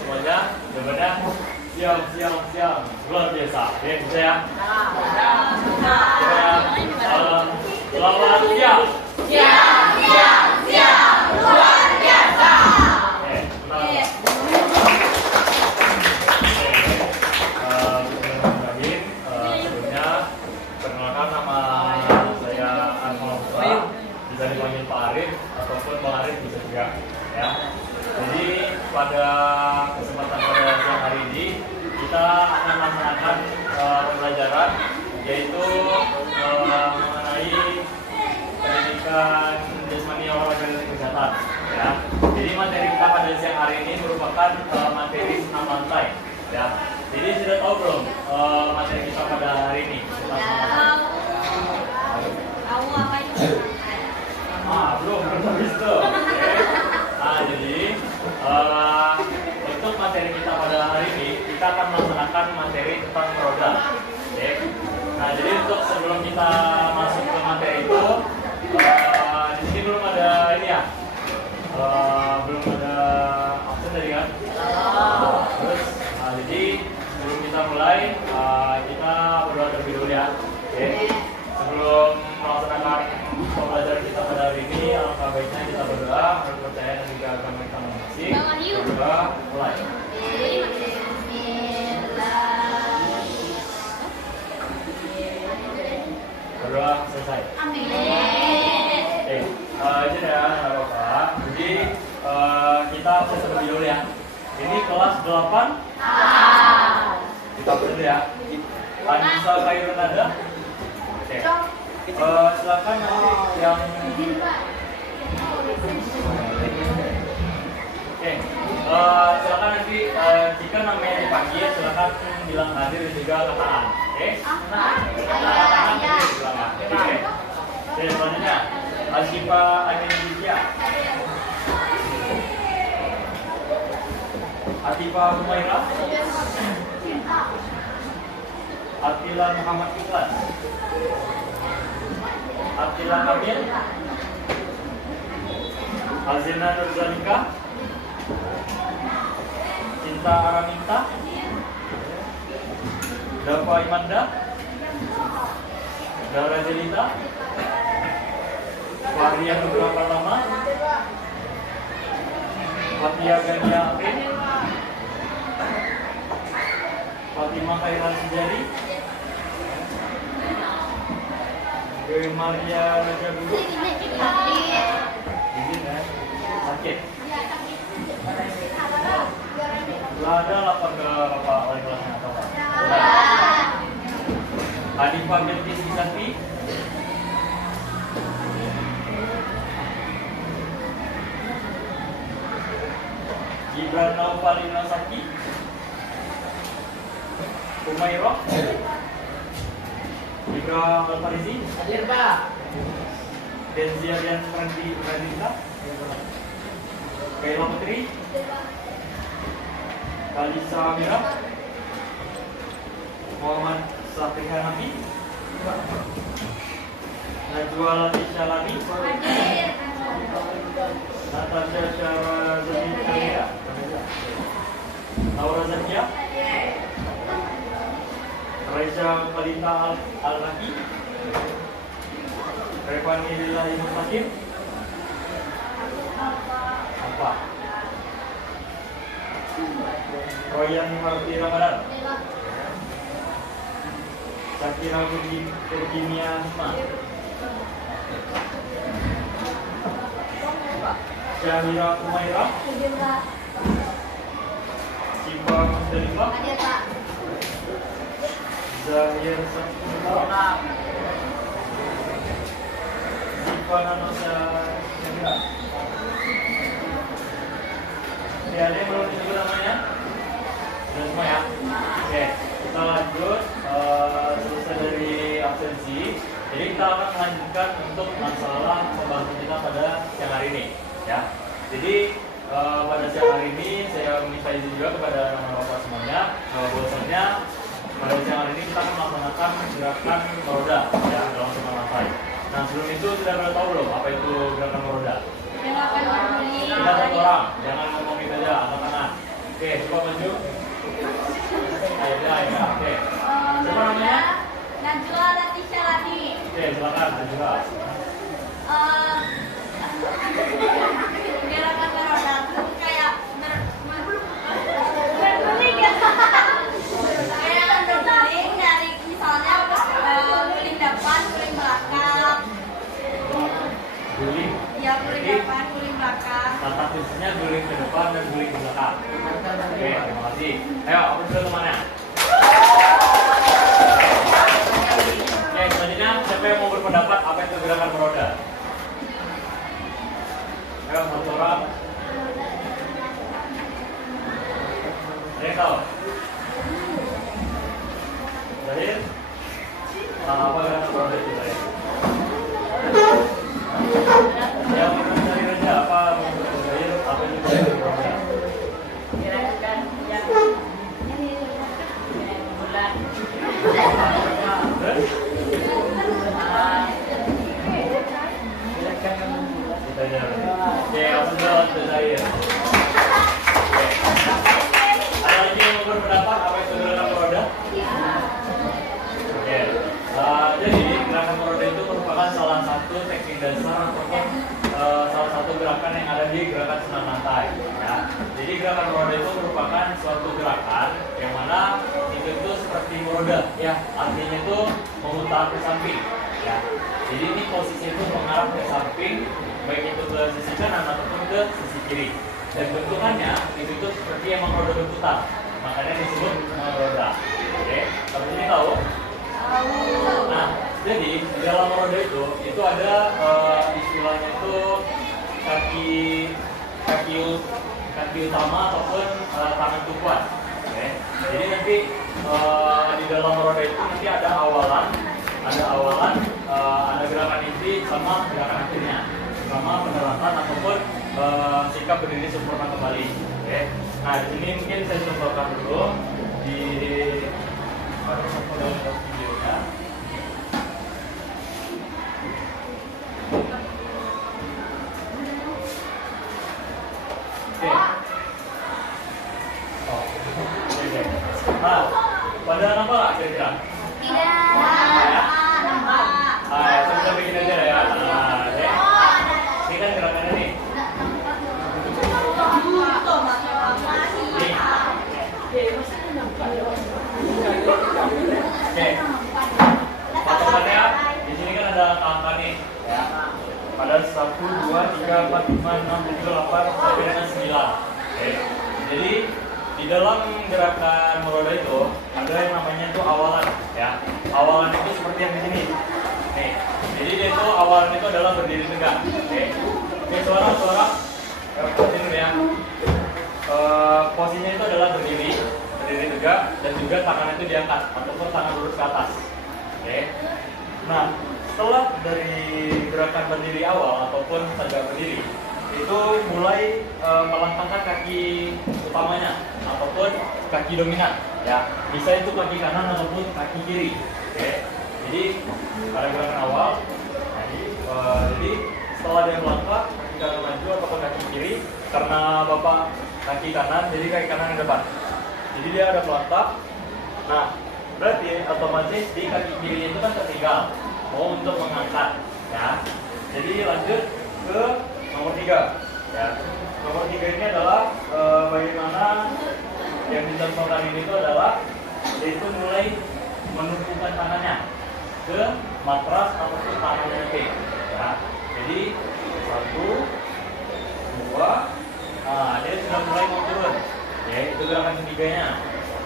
semuanya. Jawabannya siap. Luar biasa. Oke, bisa ya? Selamat siang. Siap. Luar biasa. Oke, bentar. Sebelumnya perkenalkan nama saya Arnold. Bisa dipanggil Pak Arif ataupun Bang Arif bisa juga ya. Jadi pada kesempatan pada siang hari ini kita akan melaksanakan pembelajaran yaitu mengenai pendidikan jasmani olahraga dan kesehatan ya. Jadi materi kita pada siang hari ini merupakan materi senam lantai ya. Jadi sudah tahu belum materi kita pada hari ini? Tahu apa itu? Belum habis tuh. Jadi untuk materi kita pada hari ini kita akan melaksanakan materi tentang roda. Oke. Nah, jadi untuk sebelum kita masuk ke materi itu, di sini belum ada ini ya, belum ada absen tadi kan? Terus, jadi sebelum kita mulai, kita berdoa terlebih dulu ya. Oke. Sebelum melaksanakan pembelajaran kita pada hari ini, alangkah baiknya kita berdoa menurut percaya dan juga agama kita masing-masing. Berdoa mulai. Berdoa selesai. Amin. Izin ya, Bapak. Jadi kita absen terlebih dulu ya. Ini kelas 8. Kita absen dulu ya. Anissa Khairun ada? Oke. Silakan nanti yang silakan nanti jika namanya dipanggil silakan bilang hadir dan juga katakan. Oke? Katakan hadir bilang ya. Oke. Selanjutnya Asyifa Amin Widya, Atifa Humaira, Atila Muhammad Ikhlas, Atila Kamil, Azina Nurzalika, Cinta Araminta, Dafa Imanda, Dara Jelita, Faria Nugra Pratama, Fatia Gania Apin, Fatimah Khairan Sejari, Dewi Maria Raja Guru. Izin ya, sakit. Ada lapor ke Bapak Wali kelasnya atau Pak? Hanifah binti Sisanti, Gibran Naufal Inasaki, Umairah, Ibrahim Al-Farizi, Hadir Pak. Denzia dan Radita, Kaila Putri, Kalisa Amira, Muhammad Safiha Nabi, Najwa Latisha Lani, Natasha Syahrazadi Khalia, Naura Zakia, Reza Kalita Al-Raki, Revani Lillahi Mustaqim, apa? Royan Marti Ramadan, Sakira Virginia Hima, Syahira Umaira, Siva Musdalifah, Zahir Sampurna, Siva Nanosa Chandra. Oke, ada yang belum disebut namanya? Sudah semua ya? Oke, kita lanjut. Selesai dari absensi. Jadi kita akan melanjutkan untuk masalah pembahasan kita pada siang hari ini ya. Jadi pada siang hari ini saya meminta izin juga kepada bapak semuanya bahwasanya pada siang hari ini kita akan melaksanakan gerakan roda ya dalam senam lantai. Nah, sebelum itu sudah pada tahu belum apa itu gerakan roda? Kita satu orang, jangan ngomong gitu aja, angkat tangan. Oke, Oke, coba maju. Ya. Oke. Siapa namanya? Najwa Latisha Lani. Oke, silakan Najwa. Gerakan beroda kayak berguling ya. Kayak berguling dari misalnya guling depan, guling belakang. Guling. Ya, guling depan, guling belakang. Kata kuncinya guling ke depan dan guling ke belakang. Oke, terima kasih. Ayo, apa dulu temannya? Oke, selanjutnya siapa yang mau berpendapat apa itu gerakan beroda? Ayo, satu orang. Ada yang tahu? Zahir? Apa gerakan beroda itu, Zahir? Yang menurut Zahir aja, apa menurut Zahir, apa itu gerakan beroda? Gerakan yang bulat. Terus? Oke, apa itu Zahir? Oke. Ada lagi yang mau berpendapat apa itu gerakan beroda? Oke. Jadi gerakan beroda itu merupakan salah satu teknik dasar ataupun salah satu gerakan yang ada di gerakan senam lantai. Ya. Jadi gerakan beroda itu merupakan suatu gerakan yang mana itu seperti beroda, ya. Artinya itu memutar ke samping. Ya. Jadi ini posisi itu mengarah ke samping, baik itu ke sisi kanan ataupun ke sisi kiri. Dan bentukannya itu seperti emang roda berputar, makanya disebut roda. Oke, kalau ini tahu? Nah, jadi di dalam roda itu ada istilahnya itu kaki utama ataupun tangan tumpuan. Oke, jadi nanti di dalam roda itu nanti ada awalan, ada gerakan inti sama gerakan akhirnya, sama pendaratan ataupun sikap berdiri sempurna kembali. Oke. Nah, di sini mungkin saya contohkan dulu di videonya. Oke. Oh. Oke. Nah, pada apa nggak kira-kira? Kita bikin aja ya. Nah, ya. Ini kan gerakannya nih. Oke. Patokannya di sini kan ada angka nih, ya. Ada 1, 2, 3, 4, 5, 6, 7, 8 sampai dengan 9. Oke. Jadi di dalam gerakan meroda itu ada yang namanya itu awalan, ya. Awalan itu seperti yang di sini. Nih. Jadi dia itu awalan itu adalah berdiri tegak. Oke. Oke, suara. Posisi ya. Posisinya itu adalah berdiri tegak dan juga tangan itu diangkat ataupun tangan lurus ke atas. Oke. Nah, setelah dari gerakan berdiri awal ataupun tegak berdiri itu mulai melangkahkan kaki utamanya ataupun kaki dominan, ya. Bisa itu kaki kanan ataupun kaki kiri. Oke. Jadi pada gerakan awal, jadi setelah dia melangkah kaki kanan maju ataupun kaki kiri, karena bapak kaki kanan, jadi kaki kanan yang depan. Jadi dia ada melangkah. Nah, berarti otomatis di kaki kiri itu kan tertinggal, mau untuk mengangkat, ya. Jadi lanjut ke nomor 3, ya. Nomor 3 ini adalah bagaimana yang dicontohkan ini itu adalah yaitu mulai menumpukan tangannya ke matras ataupun tangannya nanti, ya. Jadi 1, 2, nah dia sudah mulai mau turun, ya. Itu gerakan ketiganya.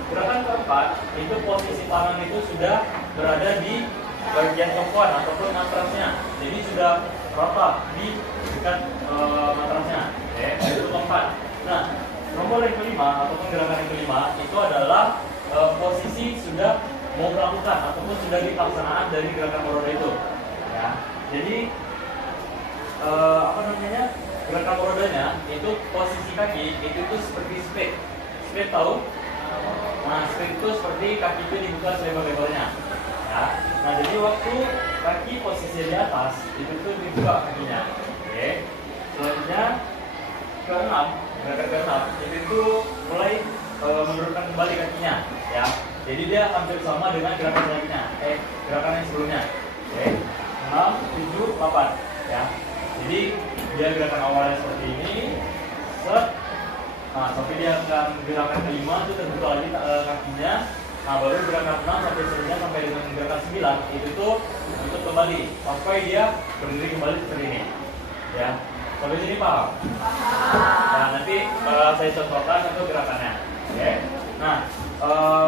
Gerakan keempat itu posisi tangan itu sudah berada di bagian tumpuan ataupun matrasnya, jadi sudah rata di dekat matrasnya, ya. Itu keempat. Nah, nomor yang kelima ataupun gerakan yang kelima itu adalah posisi sudah mau melakukan ataupun sudah di pelaksanaan dari gerakan meroda itu, ya. Jadi gerakan merodanya itu posisi kaki itu seperti split tahu? Nah, split itu seperti kaki itu dibuka selebar-lebarnya, ya. Nah, jadi waktu kaki posisi di atas itu tuh dibuka kakinya. Oke. Selanjutnya ke-6, gerakan ke-6 itu mulai Jadi dia hampir sama dengan gerakan selanjutnya, gerakan yang sebelumnya. Oke, 6, 7, 8 ya. Jadi dia gerakan awalnya seperti ini, set. Nah, sampai dia akan gerakan kelima itu terbuka lagi kakinya. Nah, baru gerakan 6 sampai seterusnya sampai dengan gerakan 9 itu tuh untuk kembali sampai dia berdiri kembali seperti ini. Ya, sampai sini paham? Nah, nanti saya contohkan untuk gerakannya. Oke. Nah,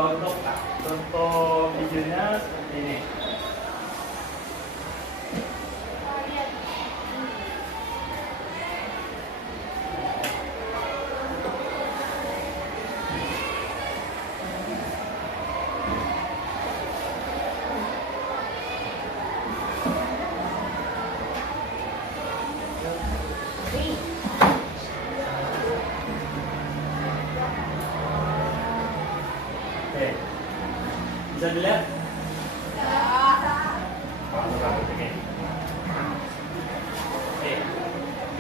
untuk videonya seperti ini. Oke, bisa dilihat? Oke,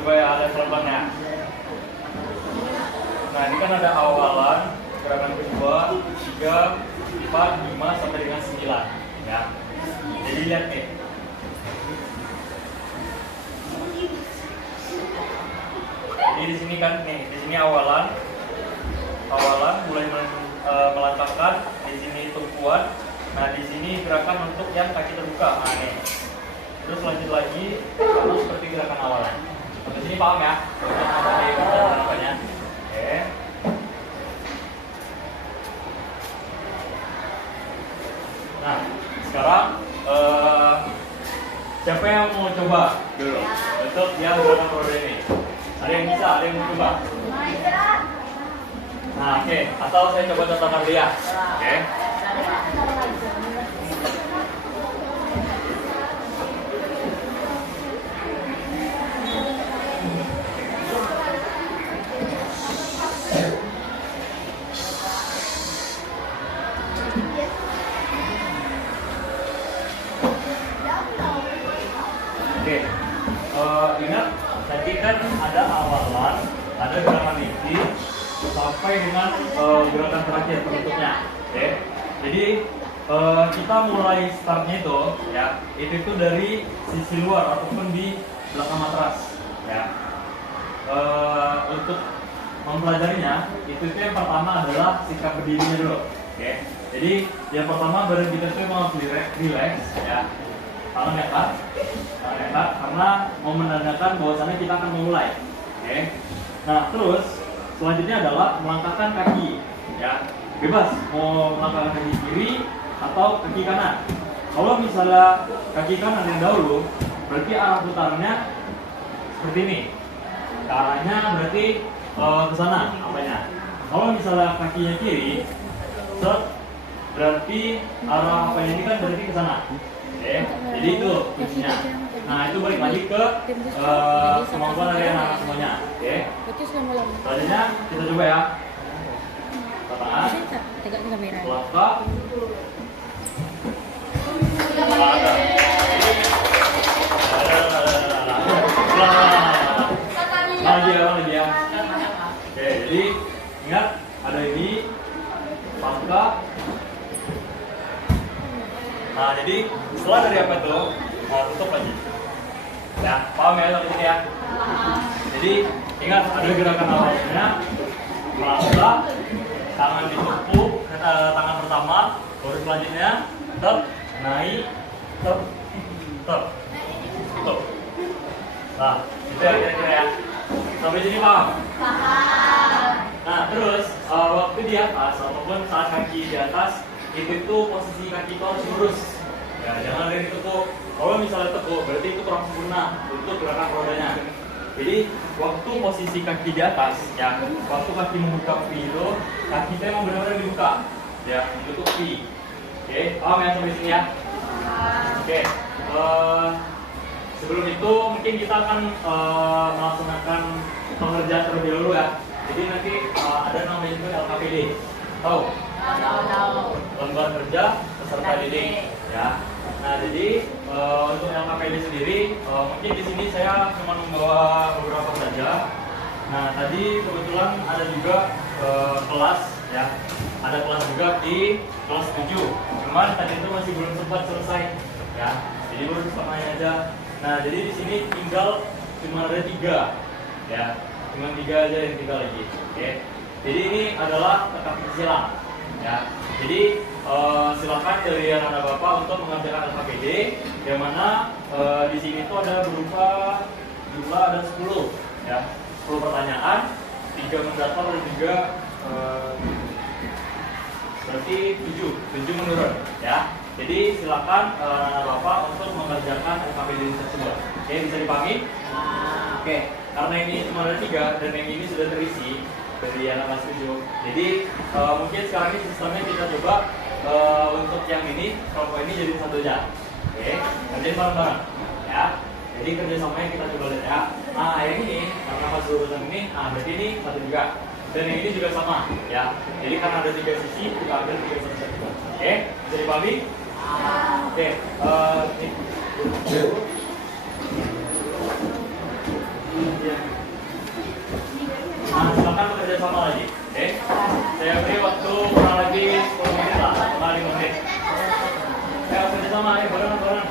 coba ya ada pelan-pelan ya. Nah, ini kan ada awalan, gerakan kedua, 3, 4, 5 sampai dengan 9 ya. Jadi lihat nih. Jadi di sini kan nih, di sini awalan mulai melangkahkan, di sini tumpuan. Nah, di sini gerakan untuk yang kaki terbuka. Nah, nih. Terus lanjut lagi sama seperti gerakan awalan. Sampai sini paham ya? Gerakannya. Oke. Nah, sekarang siapa yang mau coba dulu untuk yang gerakan roda ini? Ada yang bisa, ada yang mau coba? Nah, oke. Atau saya coba contohkan dia. Oke. Oke, ingat tadi kan ada awalan, ada gerakan inti, sampai dengan gerakan terakhir penutupnya. Oke, jadi kita mulai startnya itu, ya, itu dari sisi luar ataupun di belakang matras, ya. Untuk mempelajarinya, itu yang pertama adalah sikap berdirinya dulu. Oke, jadi yang pertama badan kita itu mau relax, ya. Tangan dekat, karena mau menandakan bahwasannya kita akan memulai. Oke. Nah, terus selanjutnya adalah melangkahkan kaki, ya. Bebas mau melangkahkan kaki kiri atau kaki kanan. Kalau misalnya kaki kanan yang dahulu, berarti arah putarnya seperti ini. Ke arahnya berarti ke sana apanya. Kalau misalnya kakinya kiri, berarti arah apanya ini kan berarti ke sana. Oke, jadi itu kuncinya. Nah, itu balik lagi ke kemampuan dari anak semuanya. Oke. Selanjutnya kita coba ya. Tangan, langkah. Lagi ya. Oke, jadi ingat ada ini langkah. Nah, jadi setelah dari apa itu, tutup lagi. Ya, paham ya sampai sini ya? Jadi ingat ada gerakan awalnya, melangkah, tangan ditumpuk, tangan pertama, baru selanjutnya, tetap naik, tetap. Nah, itu ya kira-kira ya. Sampai sini paham? Nah, terus waktu di atas ataupun saat kaki di atas, itu posisi kaki itu harus lurus. Ya, jangan ada yang tekuk. Kalau misalnya tekuk, berarti itu kurang sempurna untuk gerakan rodanya. Jadi waktu posisi kaki di atas, ya, waktu kaki membuka V itu, kaki kita memang benar-benar dibuka, ya, untuk V. Oke, paham ya sampai sini ya? Oke, sebelum itu mungkin kita akan melaksanakan pengerjaan terlebih dahulu ya. Jadi nanti ada namanya itu LKPD, tahu? Lembar kerja peserta didik, ya. Nah, jadi untuk LKPD sendiri, mungkin di sini saya cuma membawa beberapa saja. Nah, tadi kebetulan ada juga kelas ya. Ada kelas juga di kelas 7. Cuman tadi itu masih belum sempat selesai ya. Jadi baru setengahnya aja. Nah, jadi di sini tinggal cuma ada 3 ya. Cuma 3 aja yang tinggal lagi. Oke. Jadi ini adalah teka silang ya. Jadi silakan dari anak-anak Bapak untuk mengerjakan LKPD yang mana di sini tuh ada berupa jumlah ada 10 ya. 10 pertanyaan, 3 mendatar dan juga berarti 7 menurun ya. Jadi silakan anak-anak Bapak untuk mengerjakan LKPD tersebut. Oke, bisa dipahami? Oke, karena ini cuma ada 3 dan yang ini sudah terisi dari anak kelas 7. Jadi mungkin sekarang ini sistemnya kita coba untuk yang ini, kelompok ini jadi satu aja. Oke, kerjain bareng-bareng ya. Jadi kerjasamanya kita coba lihat ya. Nah, yang ini karena pas urusan ini, berarti ini satu juga. Dan yang ini juga sama ya. Jadi karena ada 3 sisi, kita ambil 3 sisi. Oke, bisa dipahami? Oke, nah, silakan bekerja sama lagi. Oke, saya beri waktu kurang lebih 10 menit lah, 5 menit. Ayo bekerja sama, ayo bareng-bareng.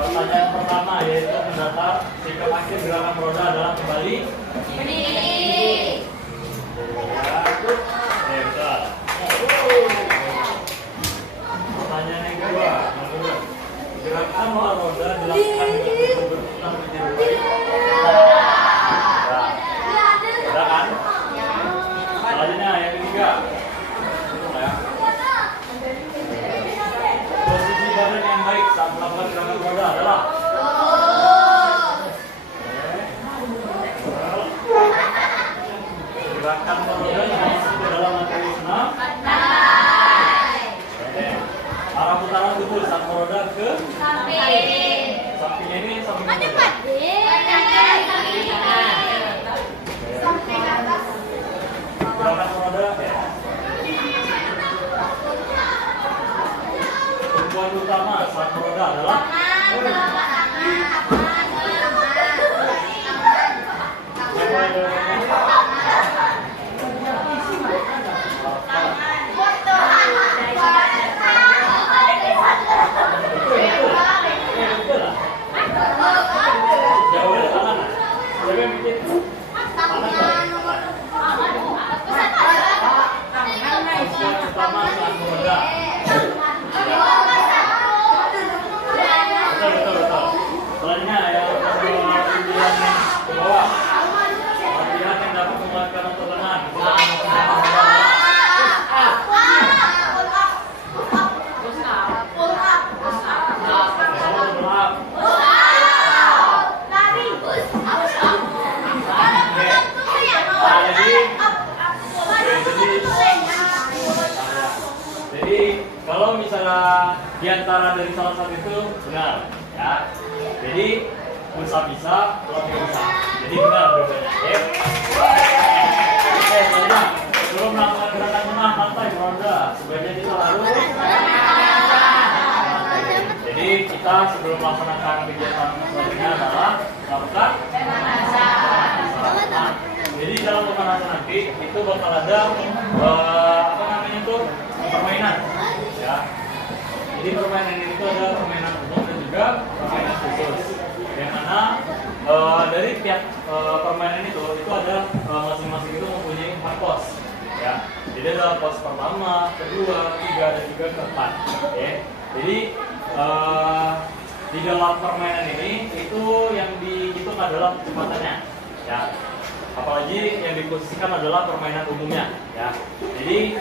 Pertanyaan pertama yaitu mendatar sikap akhir gerakan roda adalah kembali Berdiri. betul. Pertanyaan yang kedua, gerakan roda dilakukan dengan berputar menyerupai. Sudah kan? Selanjutnya yang ketiga. Posisi badan yang baik saat melakukan gerakan roda adalah gerakan roda yang masuk ke dalam materi senam. Arah putaran tubuh saat roda ke sampingnya ini samping mana? Gerakan roda ya. Tujuan utama saat roda adalah kalau misalnya diantara dari salah satu itu benar, ya. Jadi pusat bisa, lobby bisa. Jadi benar dua-duanya. Oke, selanjutnya sebelum melakukan gerakan menang lantai roda, sebaiknya kita harus. Jadi kita sebelum melaksanakan kegiatan selanjutnya adalah melakukan pemanasan. Jadi dalam pemanasan nanti itu bakal ada apa namanya tuh permainan. Ya. Jadi permainan ini itu ada permainan umum dan juga permainan khusus. Yang mana dari tiap permainan itu ada masing-masing itu mempunyai 4 pos. Ya. Jadi ada pos pertama, kedua, ketiga dan juga keempat. Oke. Jadi di dalam permainan ini itu yang dihitung adalah kecepatannya. Ya. Apalagi yang dikhususkan adalah permainan umumnya, ya. Jadi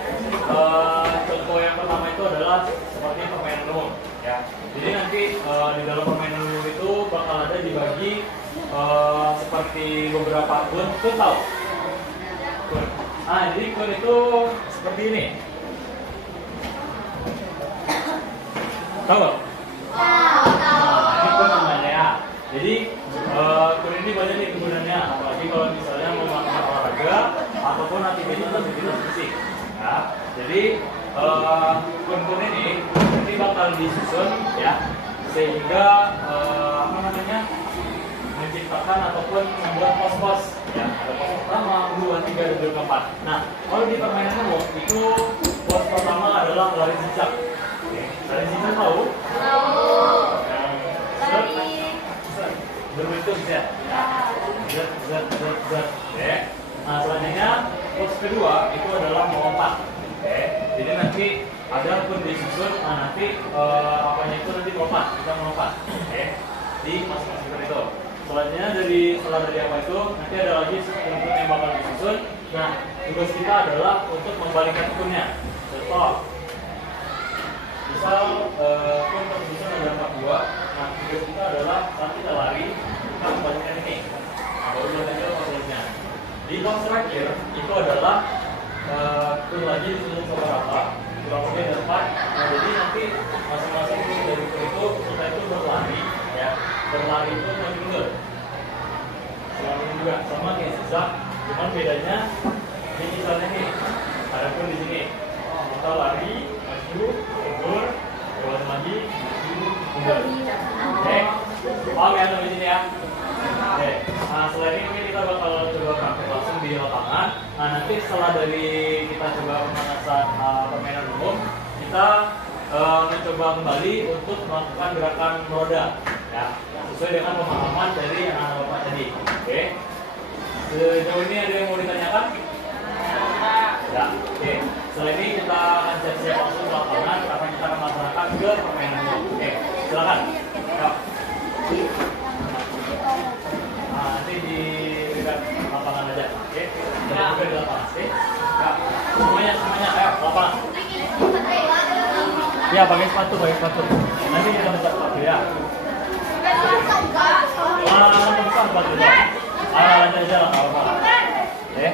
contoh yang pertama itu adalah seperti permainan umum, ya. Jadi nanti di dalam permainan umum itu bakal ada dibagi seperti beberapa kun tahu? Kun. Jadi kun itu seperti ini. Tahu? Ini kun namanya ya. Jadi kun ini banyak nih kegunaannya, apalagi kalau misalnya mau melakukan olahraga Jadi kun-kun ini bakal disusun ya, sehingga apa namanya, menciptakan ataupun membuat pos-pos ya. Ada pos pertama, 2, 3, dan juga 4. Nah, kalau di permainan umum itu pos pertama adalah lari zigzag. Lari zigzag tahu? Berbentuk Z. Z. Oke. Nah, selanjutnya pos kedua itu adalah melompat. Oke. Jadi nanti ada pun disusun, nanti apanya itu nanti melompat, kita melompat. Oke. Di masing-masing itu. Selanjutnya setelah dari apa itu nanti ada lagi kun yang bakal disusun. Nah, tugas kita adalah untuk membalikkan kunnya. Contoh, misal kun tersusun ada 42. Nah, tugas kita adalah saat kita lari kita membalikkan ini. Nah, baru belajar maksudnya. Di box terakhir itu adalah kun lagi disusun seberapa, kurang lebih ada 4. Nah, jadi nanti masing-masing dari kun itu kita itu berlari ya. Berlari itu maju mundur. Berlari juga sama kayak zigzag, cuman bedanya ini misalnya nih, ada pun di sini. Kita lari, maju, mundur, ulang lagi, maju, mundur. Oke, paham ya sampai sini ya? Oke. Nah, setelah ini kita bakal coba praktek langsung di lapangan. Nah, nanti setelah dari kita coba pemanasan permainan umum, kita mencoba kembali untuk melakukan gerakan roda ya, sesuai dengan pemahaman dari anak bapak tadi. Oke. Sejauh ini ada yang mau ditanyakan? Ya. Oke. Setelah ini kita akan siap-siap langsung ke lapangan karena kita akan melaksanakan ke permainan umum. Oke. Silakan. Ya. Nah, nanti di dekat lapangan aja. Oke. Jadi juga di lapangan. Oke. Ya. Semuanya ayo lapangan. Ya, pakai sepatu. Nanti kita buka sepatu ya. Bukan sepatu ya. Lanjut aja lah, kalau apa. Oke.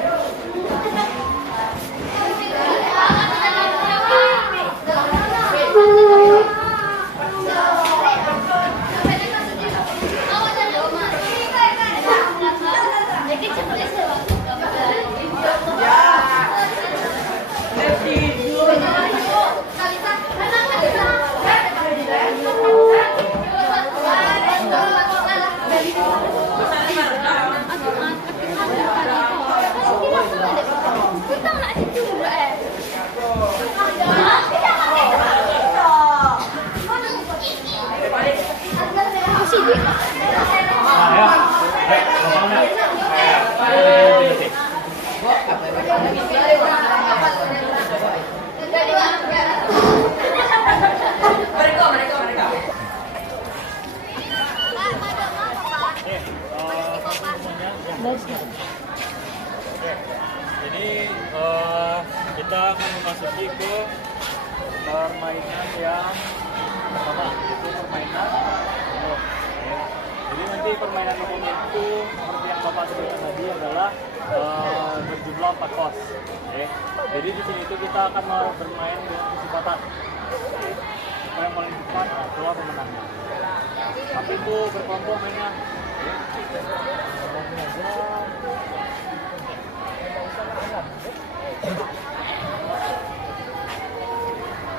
Jadi kita akan memasuki ke permainan yang pertama, yaitu permainan umum. Jadi nanti permainan umum itu seperti yang Bapak sebutkan tadi adalah berjumlah 4 pos. Jadi di sini itu kita akan bermain dengan kecepatan. Yang paling cepat adalah pemenangnya. Tapi itu berkelompok mainnya.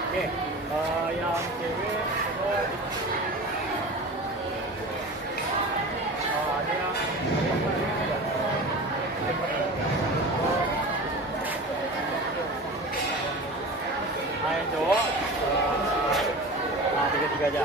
Oke, yang cewek ada yang yang cowok, nah 3-3 aja.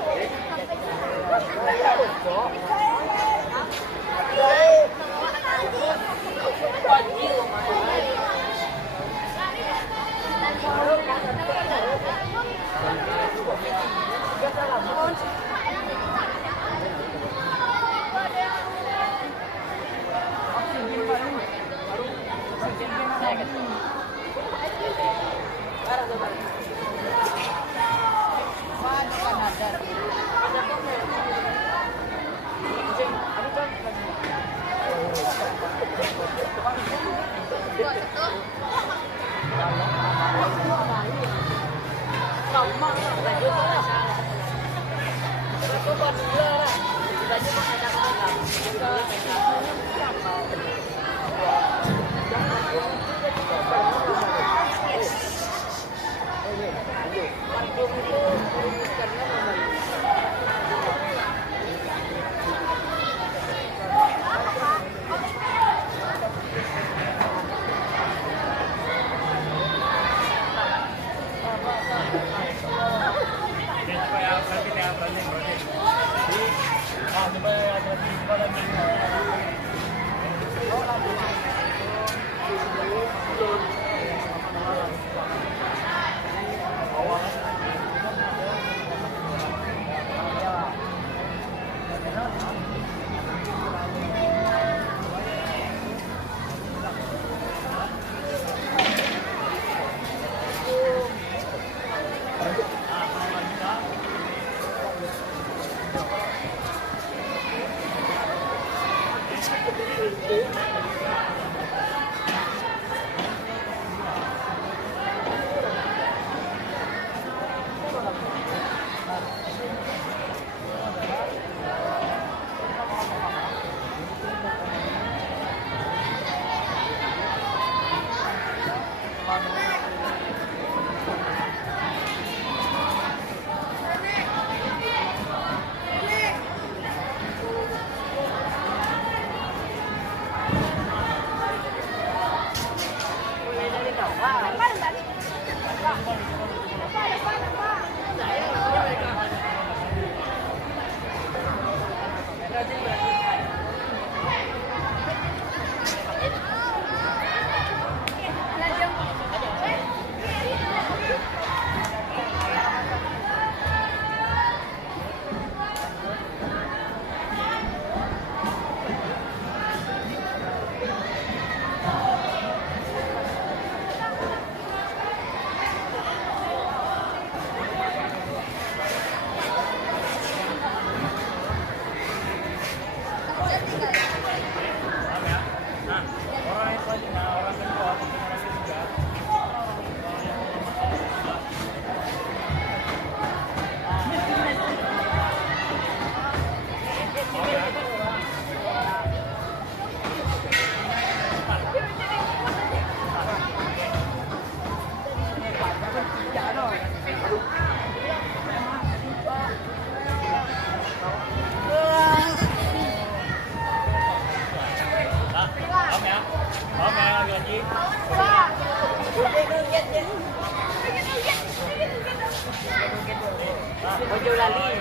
Bojolali.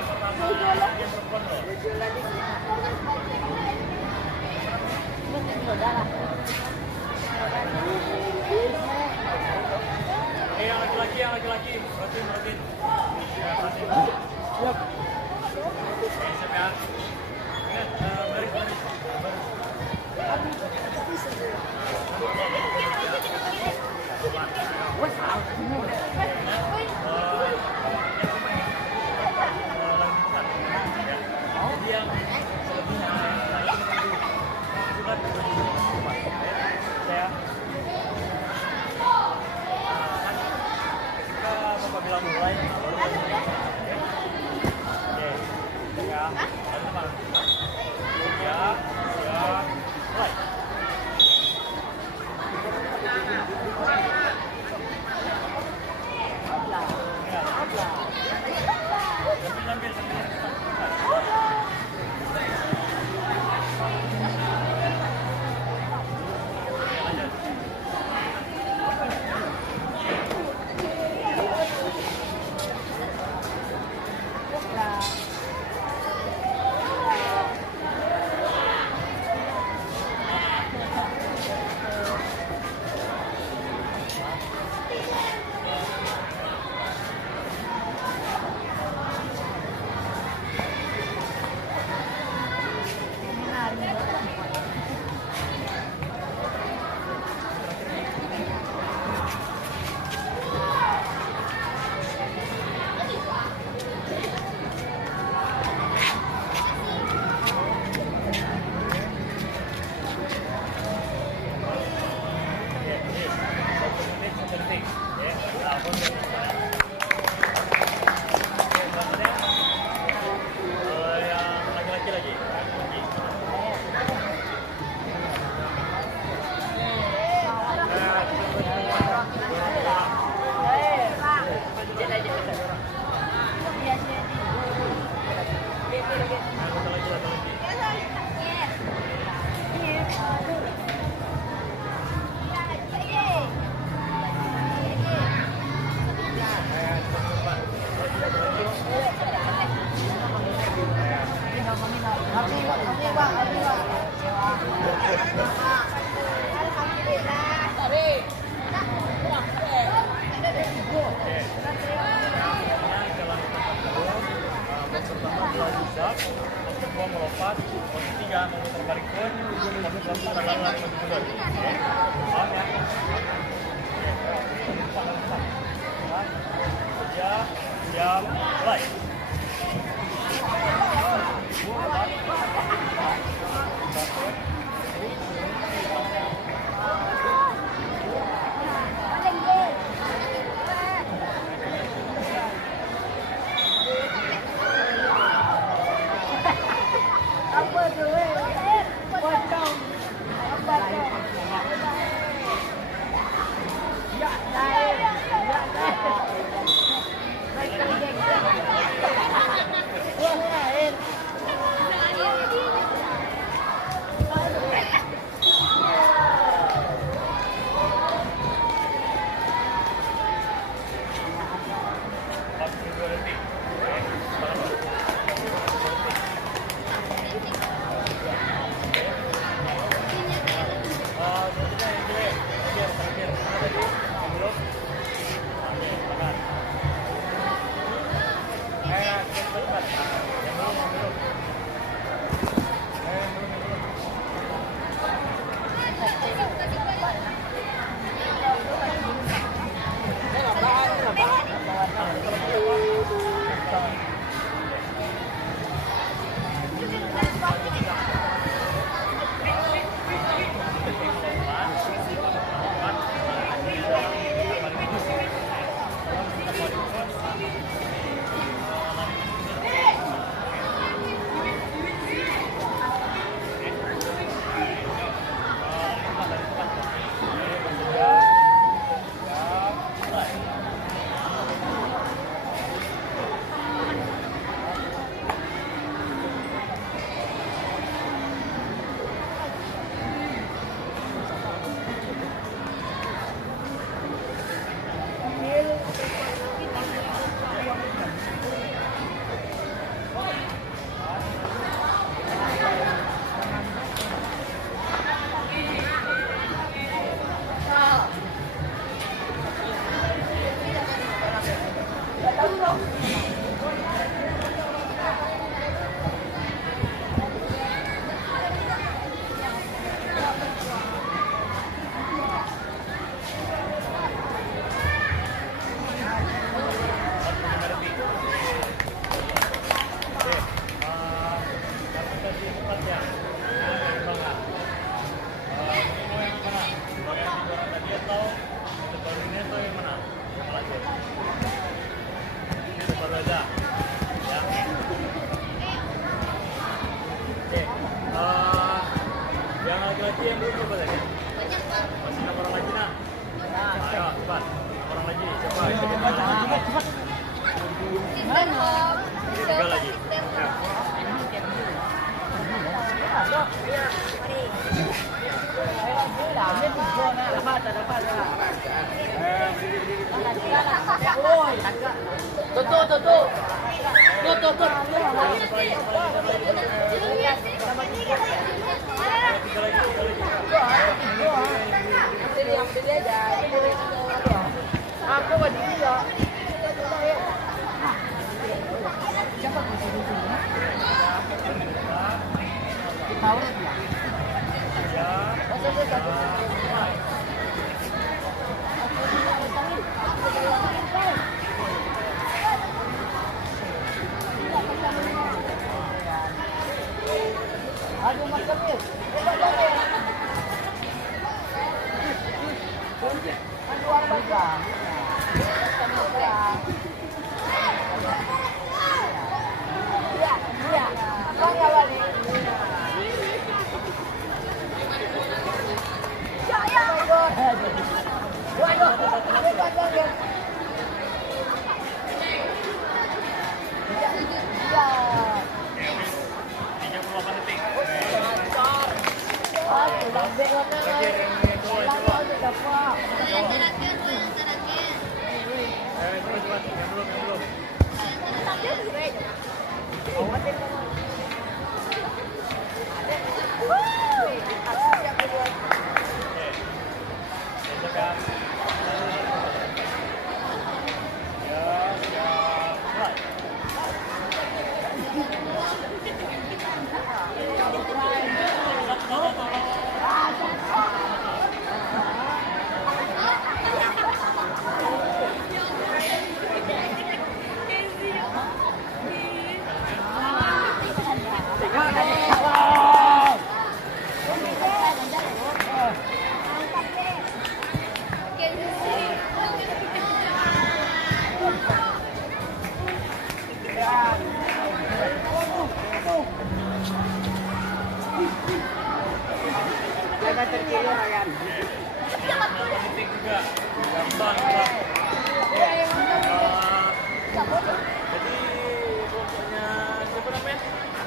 Yang laki-laki. Perhatiin. Ya, perhatiin. Siap. Siap ya. Ingat, baris. Mulai. Oke. Ya. Teman. Ya. Mulai. Sambil. Kedua melompat, posisi 3 memutar balik pun, posisi 4 adalah lari maju mundur. Paham ya? Kerja, siap, mulai.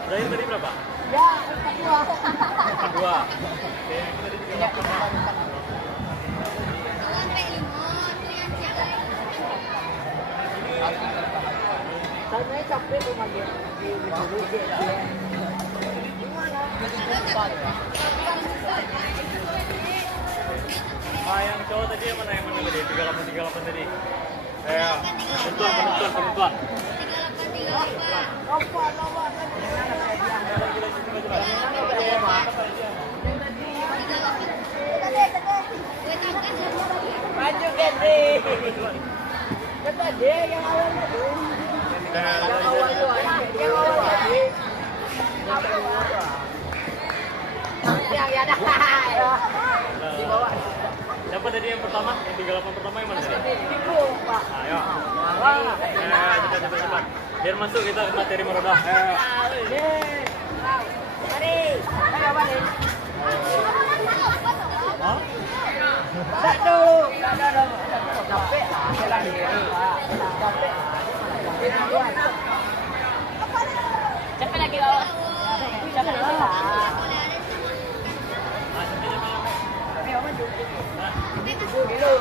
Terakhir tadi berapa? Ya, 42. 42. Oke, kita di 38. Saya capek rumah dia. Yang cowok tadi yang mana tadi? 38 tadi. Penentuan. Maju Gendri. Kata dia yang awalnya tuh. Yang awal tadi. Yang ya dah. Di bawah. Siapa tadi yang pertama? Yang 38 pertama yang mana tadi? Ibu, Pak. Ayo. Cepat. Biar masuk kita ke materi merodah. Mari. Ayo balik. Hah? Tak dulu. Capek lah. Capek. Capek lagi loh. Capek lagi lah. Ayo maju. Dulu.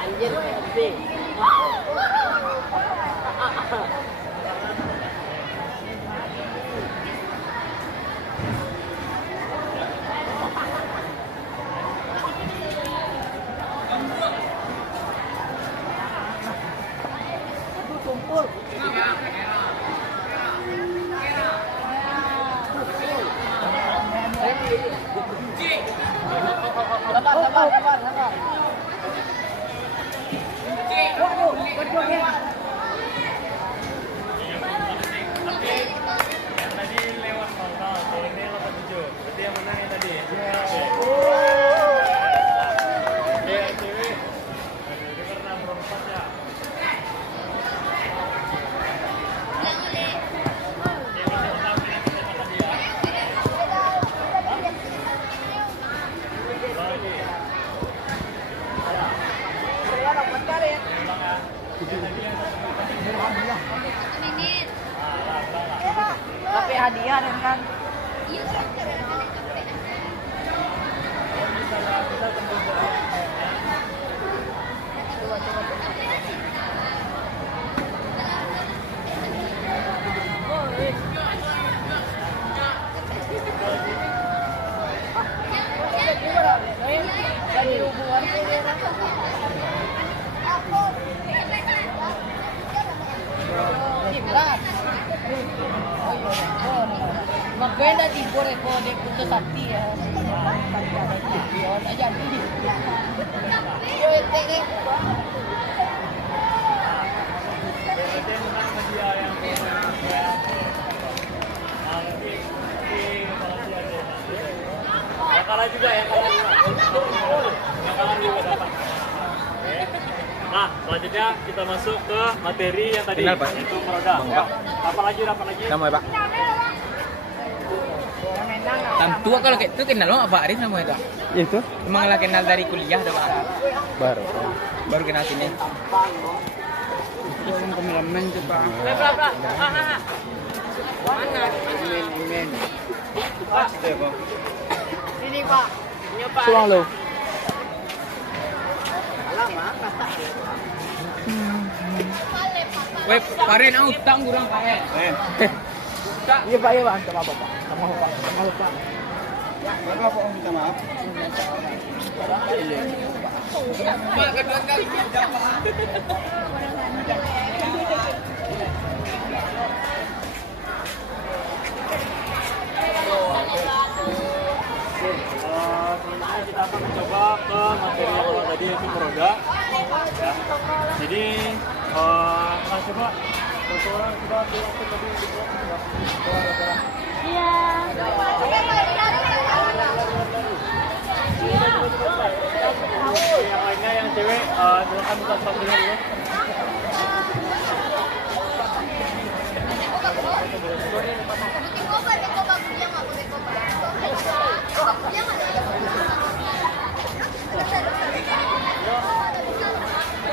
Anjir, Yang tadi lewat 0-0, ini 87. Berarti yang menang yang tadi. Oke, cewek. Ini karena berempat ya. Tapi hadiah dan kan. Dari hubungan maganda di boleh kode putus hati ya. Aja jadi. Yo ini. Berarti yang menang hadiah yang ya. Nanti yang kalah juga, yang kalah juga dapat. Oke. Nah, selanjutnya kita masuk ke materi yang tadi, yaitu meroda. Apa lagi? Nama ya, Pak? Tentu kalau kayak itu kenal lo Pak Arif namanya itu? Itu Emang lah kenal dari kuliah tuh Pak? baru Kenal sini. yang kameramen tuh Pak. Mana? Amin. Ini Pak. Ini Pak. Suang lo. Weh, Paren ang utang kurang Paren. Iya Pak, minta maaf Pak. Sama Pak. Berapa Pak minta maaf? Pak kedua kali. Selanjutnya kita akan mencoba ke materi yang awal tadi, yaitu meroda. Ya. Jadi, coba seseorang coba ambil waktu tadi untuk Iya. yang lainnya yang cewek, silakan buka sepatunya dulu.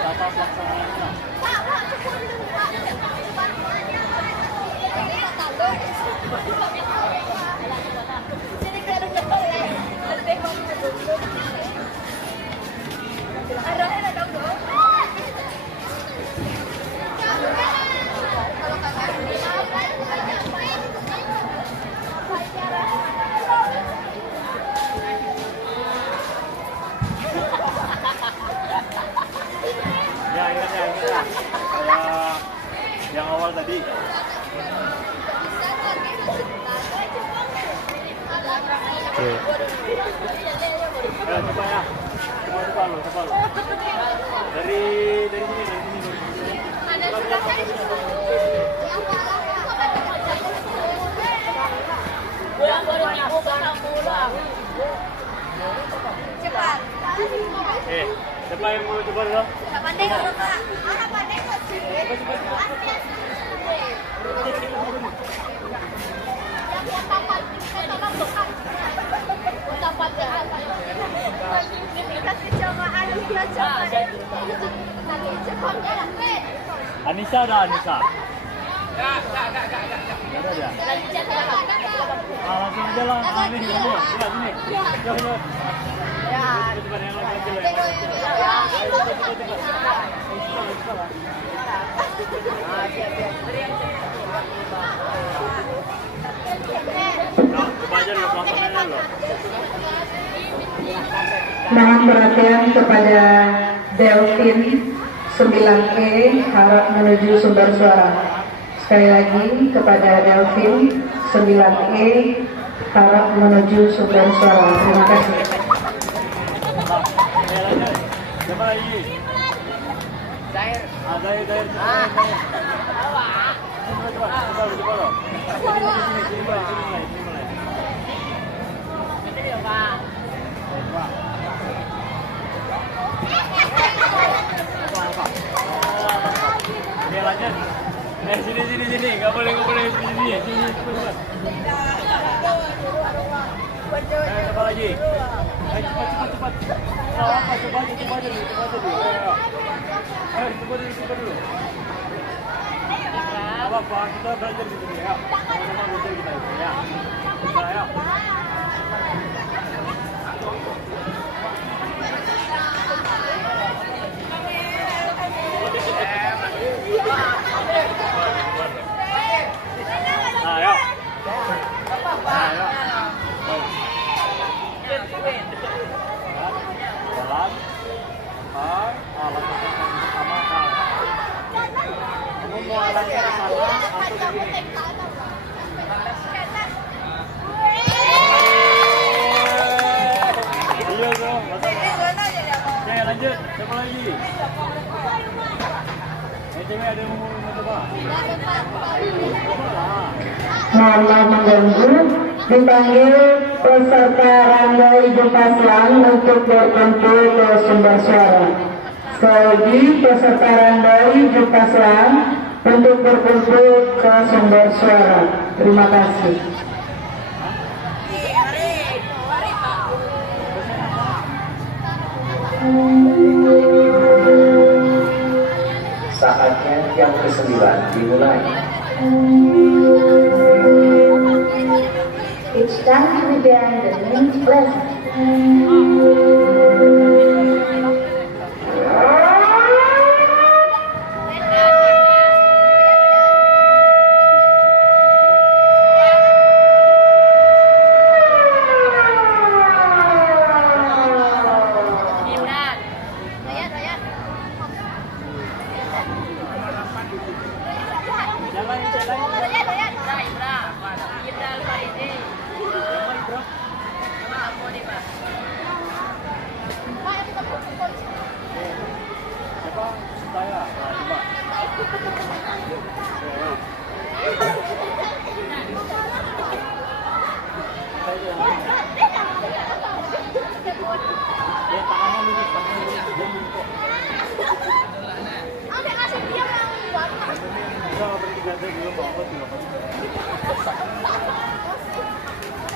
Tata pelaksanaannya. Ya, ingat ya. Kayak yang awal tadi. Coba ya. Coba lo. Dari sini. Cepat. Siapa yang mau coba dulu? Pandai kalau Pak. Pandai kok sih. Anissa ada Anissa? Enggak ada dia. Langsung aja lah. Ini sini. Coba. Ya. Coba yang lagi aja lah. Coba aja dulu pelaksananya loh. Mohon perhatian kepada Delvin 9E harap menuju sumber suara. Sekali lagi kepada Delvin, 9E harap menuju sumber suara. Terima kasih. Siapa lagi? Zair. Zair. Oke, lanjut. Sini. Nggak boleh sini. Cepat. Siapa lagi? Cepat. Coba aja dulu. Ayo, coba dulu. Apa? Kita belajar di sini ya. Sama-sama belajar kita itu ya. Coba ya. Ayo. Jalan. Alat sama kamu mau alatnya salah atau begini? Iya dong. Oke, lanjut. Siapa lagi? Cewek ada yang mau coba? Mohon mengganggu, dipanggil peserta randai Jepaslang untuk berkumpul ke sumber suara. Sekali lagi peserta randai Jepaslang untuk berkumpul ke sumber suara. Terima kasih. Saatnya yang ke-9 dimulai. It's time to begin the main lesson.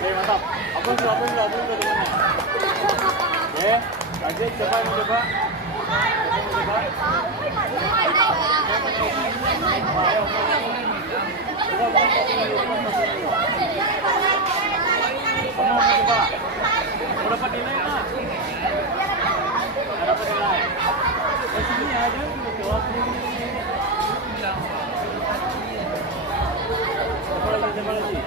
Oke, mantap. Abang dulu bagaimana? Oke, lanjut. Siapa yang mau coba? Mau dapat nilai lah. Dapat nilai. Sini aja, kelas ini. Siapa lagi?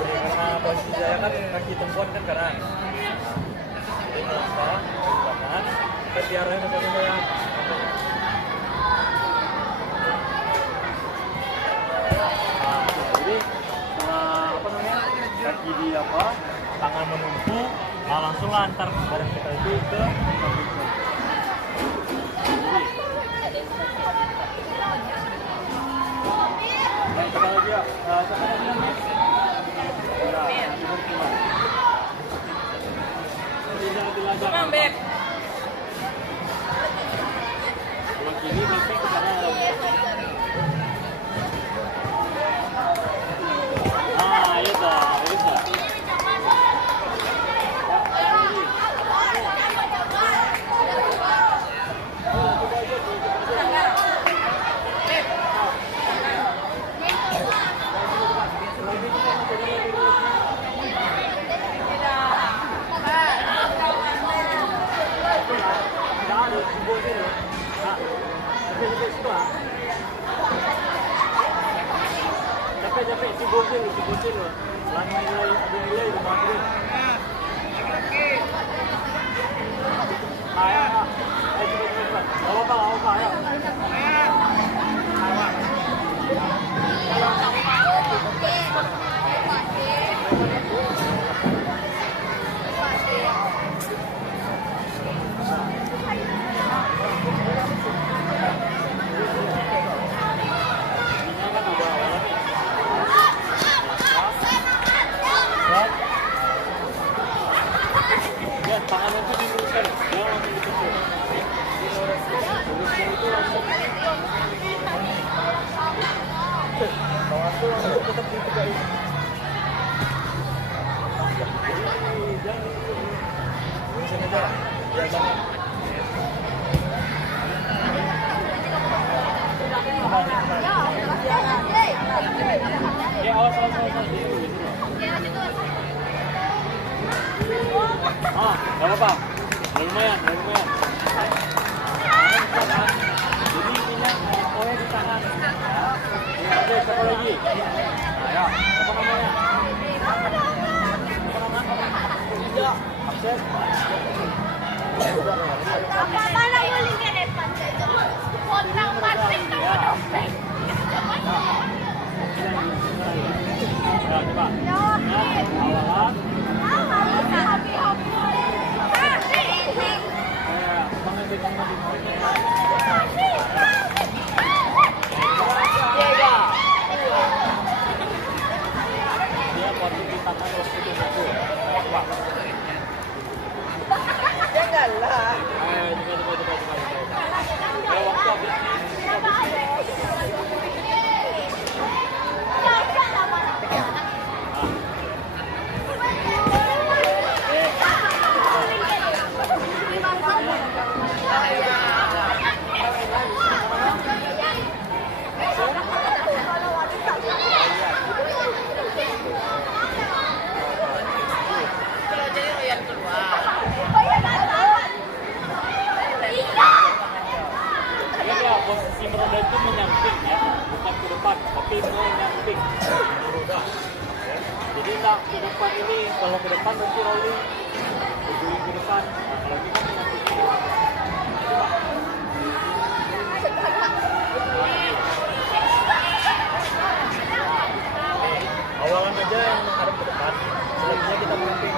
Karena posisi saya kan kaki tumpuan kan kanan. Jadi melangkah ke kanan, kita tiaranya ke saya. Jadi setelah kaki di tangan menumpuk, langsung antar barang kita itu ke Disebutin loh. Selama nilai ada nilai dimasukin. Ayo. Cepat. Gak apa-apa, ayo. Tangannya itu diluruskan, jangan langsung ditekuk. Luruskan itu langsung. Tangan itu langsung tetap ditegak. Jangan lurusin aja, biar banget. Ya, awas. Gak apa-apa. Lumayan. Jadi intinya poin di tangan. Oke, satu lagi. Ayo, apa namanya? Tidak, absen. Mana uling ka na pansin? Kontrang pansin ka mo dompet. Ya, coba. Awalan. Dia waktu di tangan waktu itu coba. Janganlah. Ayo, coba. Kalau waktu habis posisi meroda itu menyamping ya, bukan ke depan, tapi menyamping meroda. Ya. Jadi tak ke depan ini, kalau ke depan nanti rolling, berguling ke depan. Nah, kalau ini kan menyamping. Coba. Awalan aja yang menghadap ke depan, selanjutnya kita menyamping.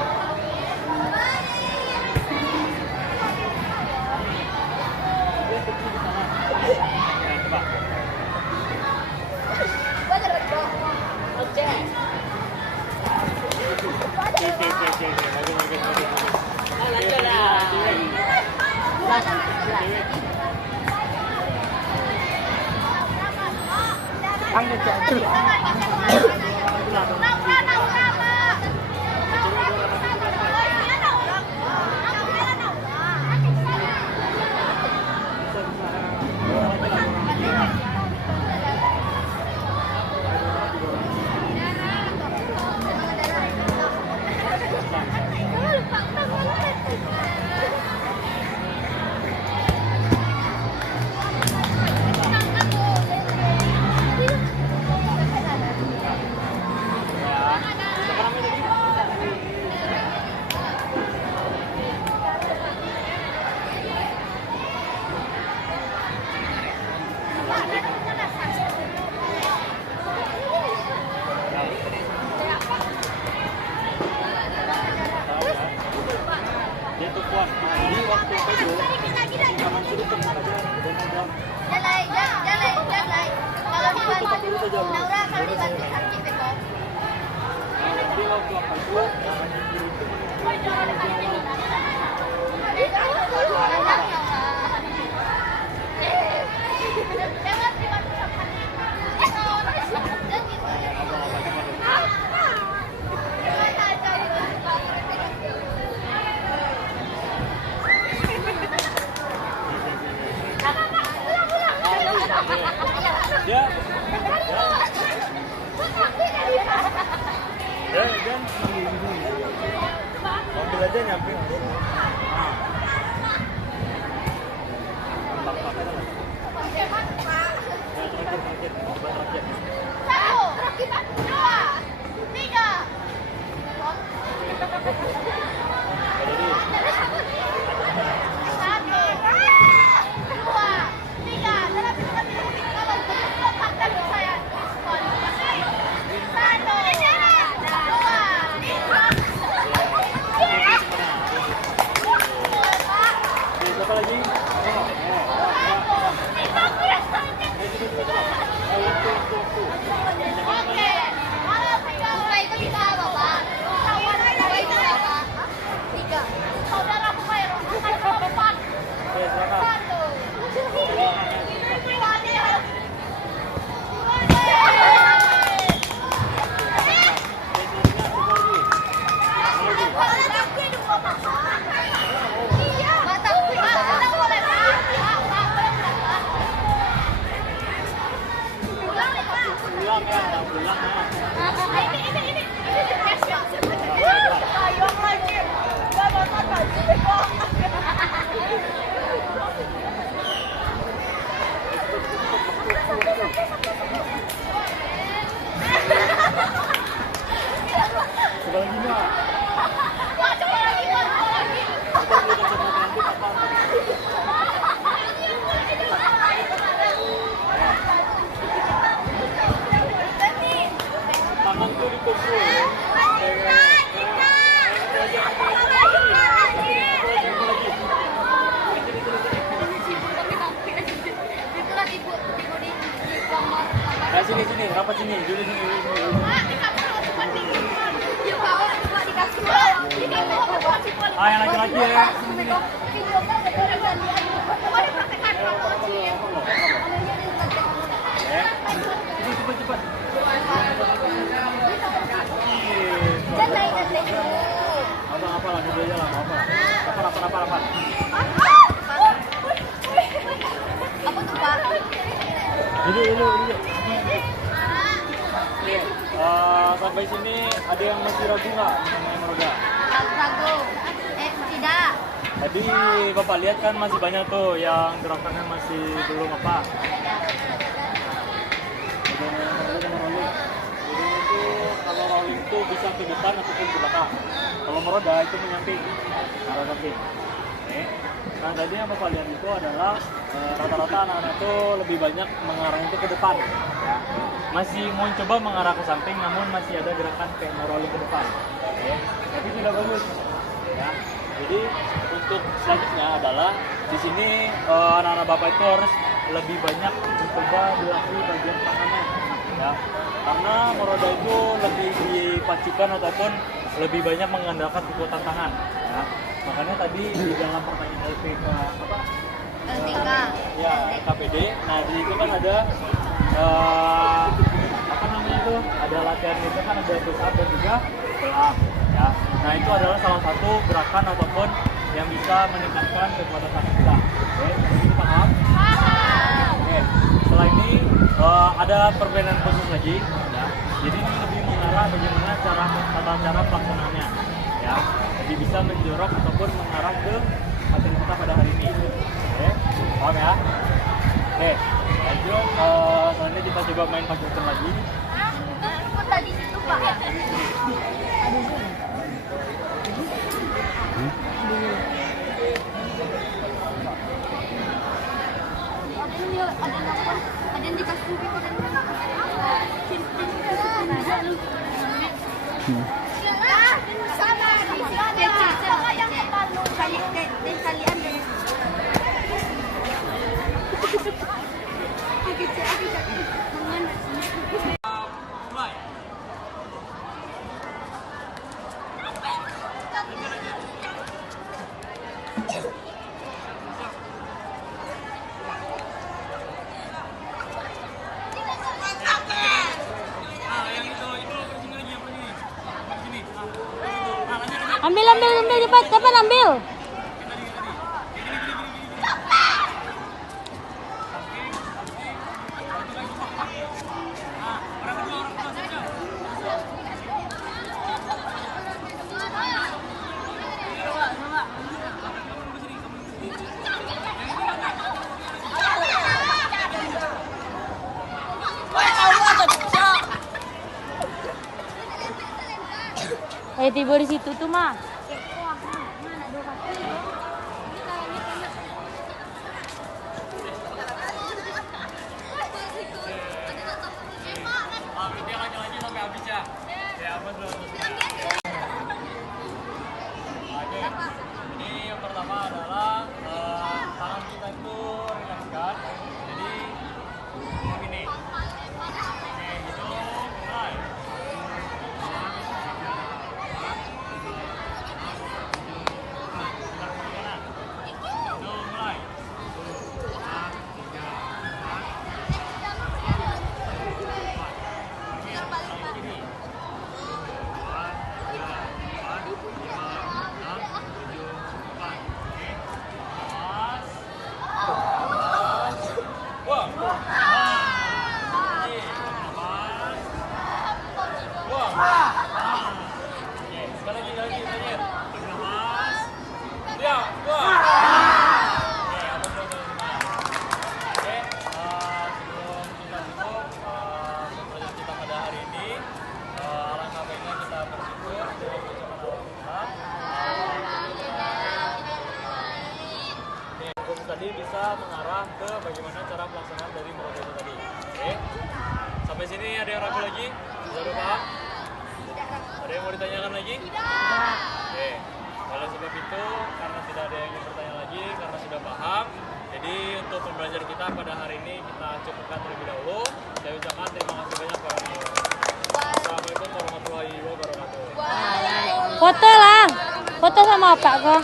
Laura, kami bantu sakit beko. Jadi waktu akan keluar, dan mobil aja nyamping. Satu, rakit dua. Sayang lagi. Gak makan lagi kok. Coba lagi nggak? Wah, coba lagi, Pak. Coba lagi. Tangan tuh dikumpul. Nah, sini, rapat sini, dulu sini. Ah, yang laki-laki ya. Cepat. Apa lagi aja lah, apa? Apa? Apa tuh, Pak? Ini. Sampai sini ada yang masih ragu nggak mengenai Meroda? Ragu. Tidak. Tadi Bapak lihat kan masih banyak tuh yang gerakannya masih belum apa. Kalau rolling itu bisa ke depan ataupun ke belakang. Kalau meroda itu menyamping, arah samping. Oke. Nah tadi yang Bapak lihat itu adalah rata-rata anak-anak itu lebih banyak mengarah itu ke depan. Ya. Masih mau coba mengarah ke samping, namun masih ada gerakan kayak rolling ke depan. Oke. Tapi tidak bagus. Ya. Jadi untuk selanjutnya adalah di sini anak-anak Bapak itu harus lebih banyak mencoba dilatih bagian tangannya. Ya. Karena meroda itu lebih dipacukan ataupun lebih banyak mengandalkan kekuatan tangan. Ya. Makanya tadi di dalam pertanyaan LPK apa? LTK. Ya, KPD. Nah, di itu kan ada apa namanya itu? Ada latihan itu kan ada push up dan juga pull up. Ya. Nah, itu adalah salah satu gerakan ataupun yang bisa meningkatkan kekuatan tangan kita. Oke, ini paham? Oke. Setelah ini ada perbedaan khusus lagi. Ya. Jadi ini lebih mengarah bagaimana tata cara pelaksanaannya. Ya. Jadi bisa menjorok ataupun mengarah ke materi kita pada hari ini. Oke, paham ya? Oke, lanjut. Selanjutnya kita coba main pacukan lagi. Kok tadi situ, Pak? Ada yang dikasih Ambil cepat ambil. Tiba di situ tuh mah. Kita lanjut sampai habis ya. Ya, apa dulu? Oke. Ini yang pertama adalah tangan kita itu ringankan. Jadi begini. Oke, gitu. Mulai. nanti bisa mengarah ke bagaimana cara pelaksanaan dari moral itu tadi. Oke? Sampai sini ada yang ragu lagi? Sudah paham? Ada yang mau ditanyakan lagi? Tidak. Oke. Oleh sebab itu, karena tidak ada yang ingin bertanya lagi, karena sudah paham, jadi untuk pembelajaran kita pada hari ini kita cukupkan terlebih dahulu. Saya ucapkan terima kasih banyak kepada Anda. Assalamualaikum warahmatullahi wabarakatuh. Foto lah. Foto sama opak kok.